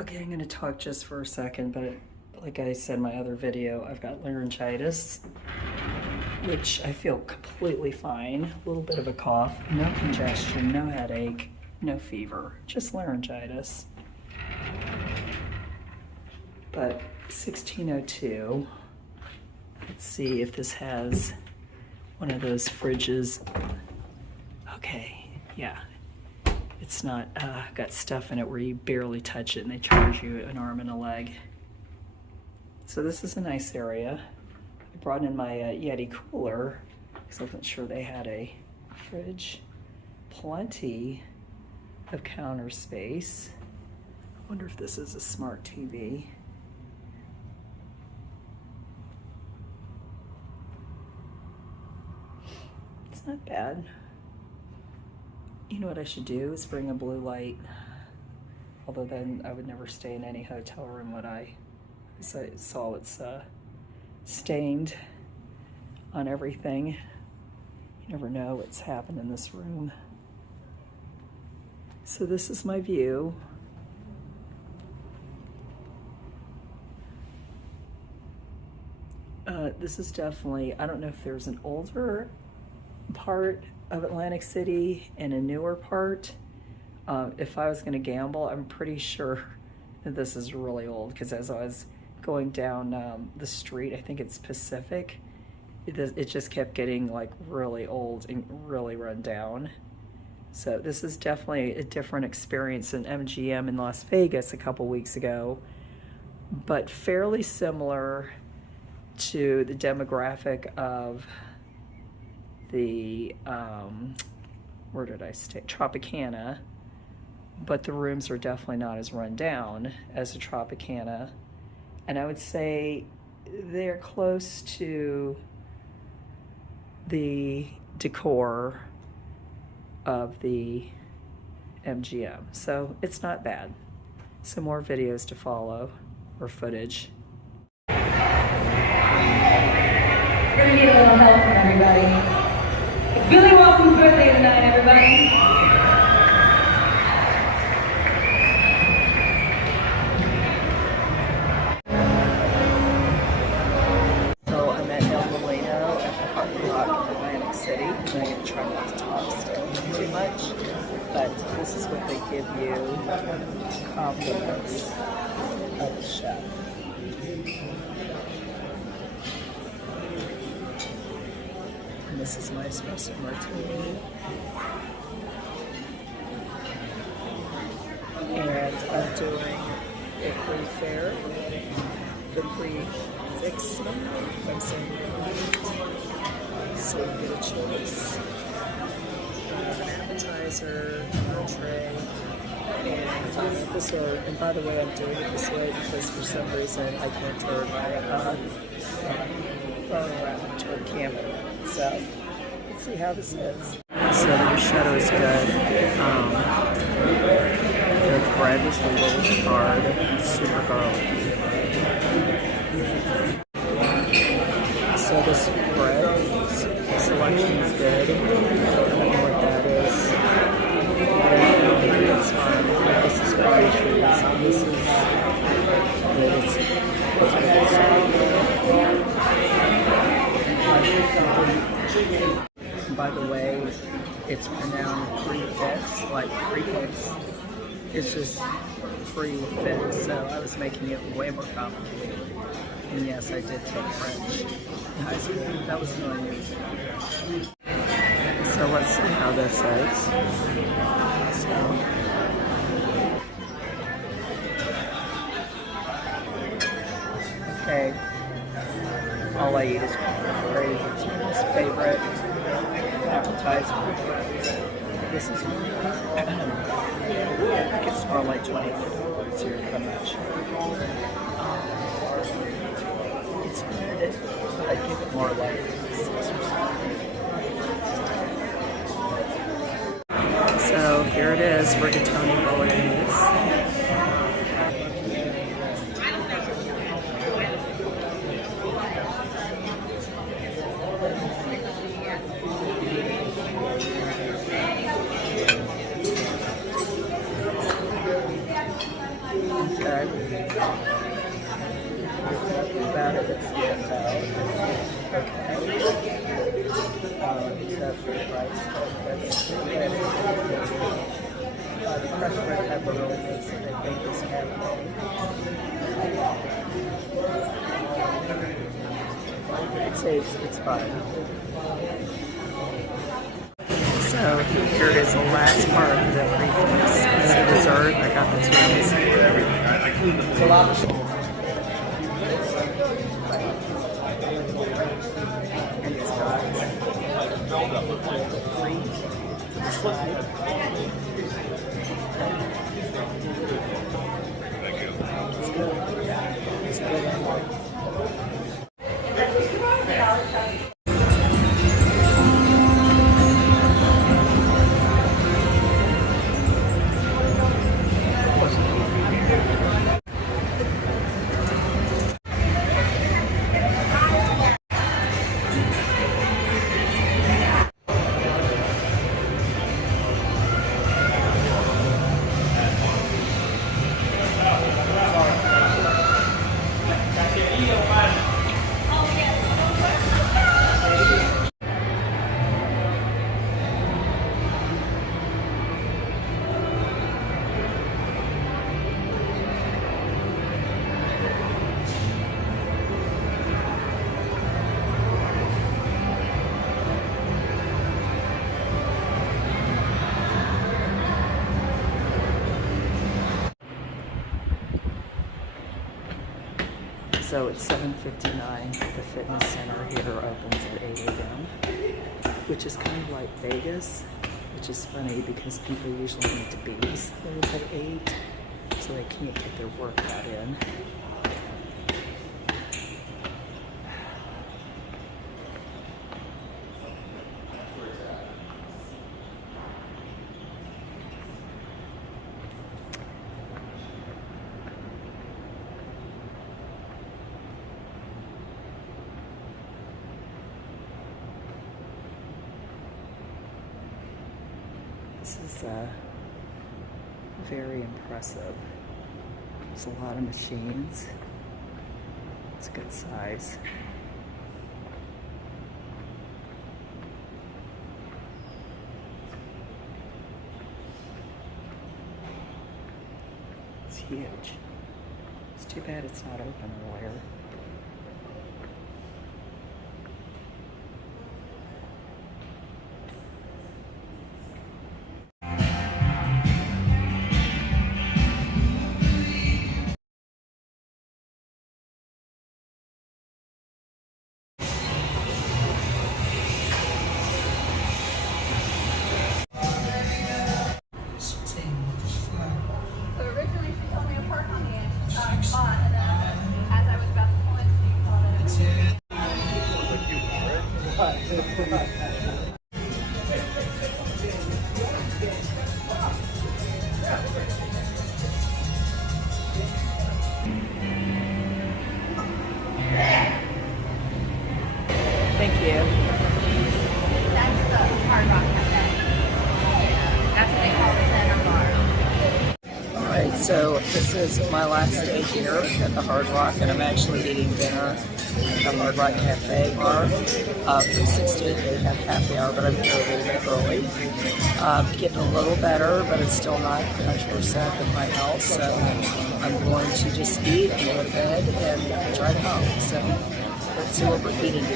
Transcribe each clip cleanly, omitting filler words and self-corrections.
Okay, I'm gonna talk just for a second, but like I said in my other video, I've got laryngitis, which I feel completely fine. A little bit of a cough, no congestion, no headache, no fever, just laryngitis. But 1602, let's see if this has one of those fridges. Okay, yeah. It's not got stuff in it where you barely touch it and they charge you an arm and a leg. So this is a nice area. I brought in my Yeti cooler because I wasn't sure they had a fridge. Plenty of counter space. I wonder if this is a smart TV. It's not bad. You know what I should do is bring a blue light. Although then I would never stay in any hotel room, would I? Because I saw it's stained on everything. You never know what's happened in this room. So this is my view. This is definitely, I don't know if there's an older part of Atlantic City and a newer part. If I was gonna gamble, I'm pretty sure that this is really old, because as I was going down the street, I think it's Pacific, it just kept getting like really old and really run down. So this is definitely a different experience than MGM in Las Vegas a couple weeks ago, but fairly similar to the demographic of the, where did I stay? Tropicana, but the rooms are definitely not as run down as the Tropicana. And I would say they're close to the decor of the MGM. So it's not bad. Some more videos to follow, or footage. We're gonna need a little help from everybody. It's Billy Walton's birthday tonight, everybody. So I'm at El Molino at the Hard Rock in Atlantic City. I'm going to try not to talk too much, but this is what they give you, compliments of the chef. And this is my espresso martini. And I'm doing a pre-fare, the pre-fix, if I'm saying it right. So you get a choice. You have an appetizer, an entree, and by the way, I'm doing it this way because for some reason I can't turn my phone around to a camera. So let's see how this is. So the risotto is good. The bread is a little hard, super garlicky. So this bread selection is good. I don't know what that is. It's fine. This is cottage cheese. This is good. By the way, it's pronounced prefix, like prefix. It's just prefix, so I was making it way more complicated. And yes, I did take French in high school. That was really easy. So let's see how this is. Okay, all I eat is curry. It's my favorite appetizer. This is, I think it's more like $20 here, I'm not sure. It's good, but I'd give it more like 6 or something. So here it is, rigatoni bolognese. Okay. $5. About it, it's left out. Okay. It's up for the price, but that's good. The crushed red pepper really makes it, I think, this category. It's fine. So here is the last part of the pre-feast. It's the dessert. I got the tiramisu. And it's got cream. It's good. It's good. So it's 7:59. The fitness center here opens at 8 a.m., which is kind of like Vegas, which is funny because people usually need to be somewhere at 8, so they can't get their workout in. This is very impressive. There's a lot of machines. It's a good size. It's huge. It's too bad it's not open earlier. Thank you. That's the Hard Rock Cafe. That's what they call the center bar. Alright, so this is my last day here at the Hard Rock, and I'm actually eating dinner at the Hard Rock Cafe bar. From 6 to 8 they have happy hour, but I'm here a little bit early. Getting a little better, but it's still not 100% with my health, so I'm going to just eat and go to bed and drive home. So let's see what we're eating.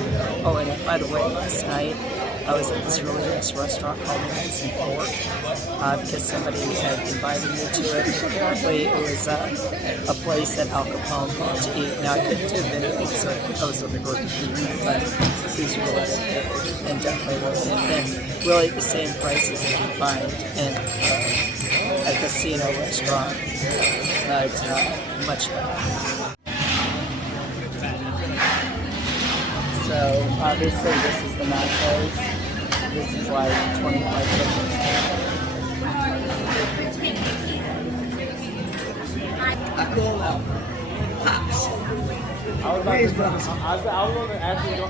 Oh, and by the way, last night I was at this really nice restaurant called Knives and Fork because somebody had invited me to it. Apparently it was a place that Al Capone loved to eat. Now I couldn't do videos, so I was with a group of people, but these really good and definitely worth it. And really the same prices that you find in a casino restaurant, but much better. So obviously this is the nachos. This is like 25 cents. I was going to ask you.